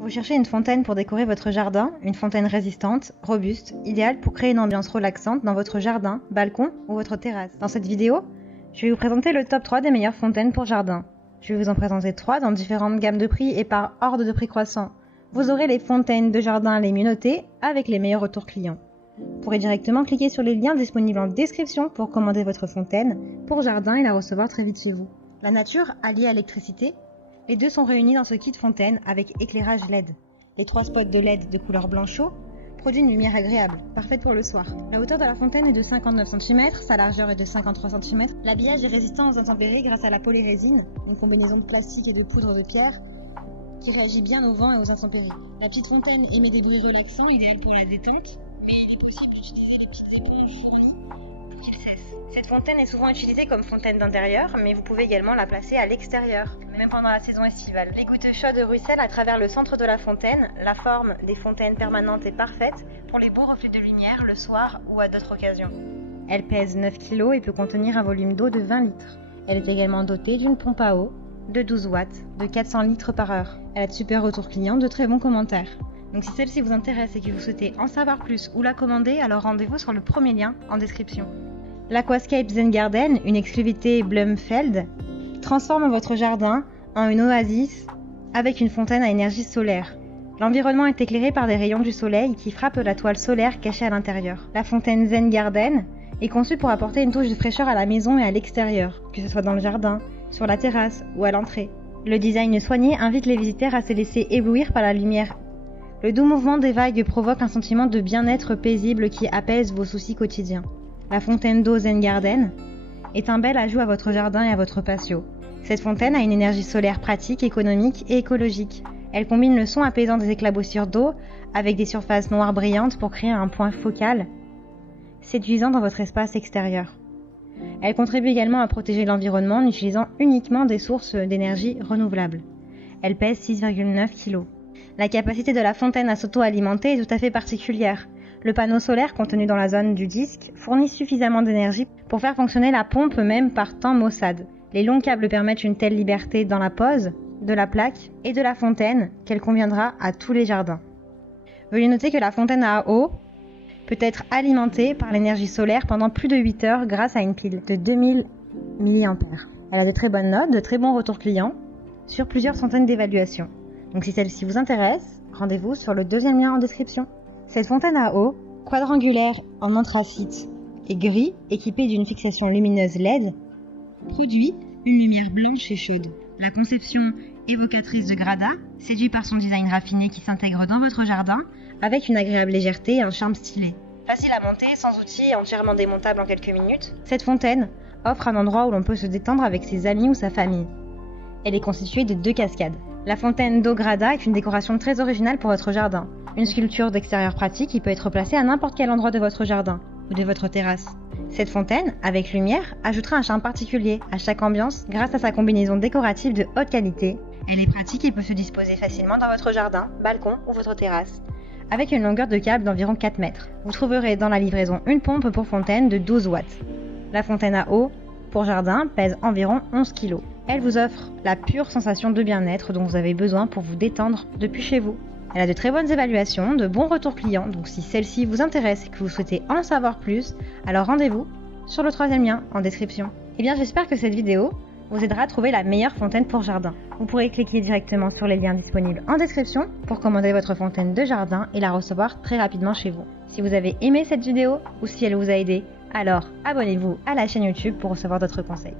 Vous cherchez une fontaine pour décorer votre jardin, une fontaine résistante, robuste, idéale pour créer une ambiance relaxante dans votre jardin, balcon ou votre terrasse. Dans cette vidéo, je vais vous présenter le top 3 des meilleures fontaines pour jardin. Je vais vous en présenter 3 dans différentes gammes de prix et par ordre de prix croissant. Vous aurez les fontaines de jardin les mieux notées avec les meilleurs retours clients. Vous pourrez directement cliquer sur les liens disponibles en description pour commander votre fontaine pour jardin et la recevoir très vite chez vous. La nature alliée à l'électricité, les deux sont réunis dans ce kit fontaine avec éclairage LED. Les 3 spots de LED de couleur blanc chaud produisent une lumière agréable, parfaite pour le soir. La hauteur de la fontaine est de 59 cm, sa largeur est de 53 cm. L'habillage est résistant aux intempéries grâce à la polyrésine, une combinaison de plastique et de poudre de pierre qui réagit bien au vent et aux intempéries. La petite fontaine émet des bruits relaxants, idéal pour la détente, mais il est possible d'utiliser les petites éponges fournies pour qu'il cesse. Cette fontaine est souvent utilisée comme fontaine d'intérieur, mais vous pouvez également la placer à l'extérieur, même pendant la saison estivale. Les gouttes chaudes ruissellent à travers le centre de la fontaine. La forme des fontaines permanentes est parfaite pour les beaux reflets de lumière le soir ou à d'autres occasions. Elle pèse 9 kg et peut contenir un volume d'eau de 20 litres. Elle est également dotée d'une pompe à eau de 12 watts, de 400 litres par heure. Elle a de super retours clients, de très bons commentaires. Donc si celle-ci vous intéresse et que vous souhaitez en savoir plus ou la commander, alors rendez-vous sur le premier lien en description. L'Aquascape Zen Garden, une exclusivité Blumfeld, transforme votre jardin en une oasis avec une fontaine à énergie solaire. L'environnement est éclairé par des rayons du soleil qui frappent la toile solaire cachée à l'intérieur. La fontaine Zen Garden est conçue pour apporter une touche de fraîcheur à la maison et à l'extérieur, que ce soit dans le jardin, sur la terrasse ou à l'entrée. Le design soigné invite les visiteurs à se laisser éblouir par la lumière. Le doux mouvement des vagues provoque un sentiment de bien-être paisible qui apaise vos soucis quotidiens. La fontaine d'eau Zen Garden est un bel ajout à votre jardin et à votre patio. Cette fontaine a une énergie solaire pratique, économique et écologique. Elle combine le son apaisant des éclaboussures d'eau avec des surfaces noires brillantes pour créer un point focal séduisant dans votre espace extérieur. Elle contribue également à protéger l'environnement en utilisant uniquement des sources d'énergie renouvelables. Elle pèse 6,9 kg. La capacité de la fontaine à s'auto-alimenter est tout à fait particulière. Le panneau solaire contenu dans la zone du disque fournit suffisamment d'énergie pour faire fonctionner la pompe même par temps maussade. Les longs câbles permettent une telle liberté dans la pose de la plaque et de la fontaine qu'elle conviendra à tous les jardins. Veuillez noter que la fontaine à eau peut être alimentée par l'énergie solaire pendant plus de 8 heures grâce à une pile de 2000 mAh. Elle a de très bonnes notes, de très bons retours clients sur plusieurs centaines d'évaluations. Donc si celle-ci vous intéresse, rendez-vous sur le deuxième lien en description. Cette fontaine à eau, quadrangulaire en anthracite et gris, équipée d'une fixation lumineuse LED, produit une lumière blanche et chaude. La conception évocatrice de Grada séduit par son design raffiné qui s'intègre dans votre jardin avec une agréable légèreté et un charme stylé. Facile à monter, sans outils et entièrement démontable en quelques minutes, cette fontaine offre un endroit où l'on peut se détendre avec ses amis ou sa famille. Elle est constituée de 2 cascades. La fontaine d'eau Grada est une décoration très originale pour votre jardin. Une sculpture d'extérieur pratique qui peut être placée à n'importe quel endroit de votre jardin ou de votre terrasse. Cette fontaine, avec lumière, ajoutera un charme particulier à chaque ambiance grâce à sa combinaison décorative de haute qualité. Elle est pratique et peut se disposer facilement dans votre jardin, balcon ou votre terrasse. Avec une longueur de câble d'environ 4 mètres. Vous trouverez dans la livraison une pompe pour fontaine de 12 watts. La fontaine à eau pour jardin pèse environ 11 kg. Elle vous offre la pure sensation de bien-être dont vous avez besoin pour vous détendre depuis chez vous. Elle a de très bonnes évaluations, de bons retours clients, donc si celle-ci vous intéresse et que vous souhaitez en savoir plus, alors rendez-vous sur le 3e lien en description. Et bien j'espère que cette vidéo vous aidera à trouver la meilleure fontaine pour jardin. Vous pourrez cliquer directement sur les liens disponibles en description pour commander votre fontaine de jardin et la recevoir très rapidement chez vous. Si vous avez aimé cette vidéo ou si elle vous a aidé, alors abonnez-vous à la chaîne YouTube pour recevoir d'autres conseils.